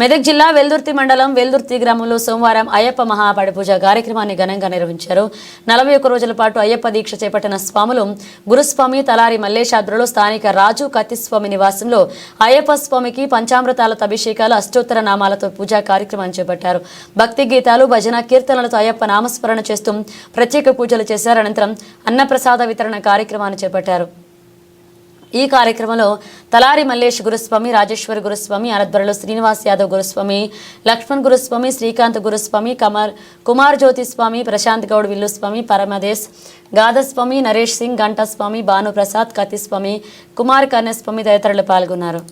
మెదక్ జిల్లా వెల్దుర్తి మండలం వెల్దుర్తి గ్రామంలో సోమవారం అయ్యప్ప మహాపడి పూజ కార్యక్రమాన్ని ఘనంగా నిర్వహించారు. 41 రోజుల పాటు అయ్యప్ప దీక్ష చేపట్టిన స్వాములు గురుస్వామి తలారి మల్లేశాద్రిలో స్థానిక రాజు కత్తిస్వామి నివాసంలో అయ్యప్ప స్వామికి పంచామృతాలతో అభిషేకాలు, అష్టోత్తర నామాలతో పూజా కార్యక్రమాన్ని చేపట్టారు. భక్తి గీతాలు, భజన కీర్తనలతో అయ్యప్ప నామస్మరణ చేస్తూ ప్రత్యేక పూజలు చేశారు. అనంతరం అన్నప్రసాద వితరణ కార్యక్రమాన్ని చేపట్టారు. ఈ కార్యక్రమంలో తలారి మల్లేష్ గురుస్వామి, రాజేశ్వరి గురుస్వామి, ఆధ్వర్యంలో శ్రీనివాస్ యాదవ్ గురుస్వామి, లక్ష్మణ్ గురుస్వామి, శ్రీకాంత్ గురుస్వామి, కుమార్ జ్యోతి స్వామి, ప్రశాంత్ గౌడ్ విల్లుస్వామి, పరమదేశ్ గాదస్వామి, నరేష్ సింగ్ గంటస్వామి, భానుప్రసాద్ కత్తిస్వామి, కుమార్ కన్యస్వామి తదితరులు పాల్గొన్నారు.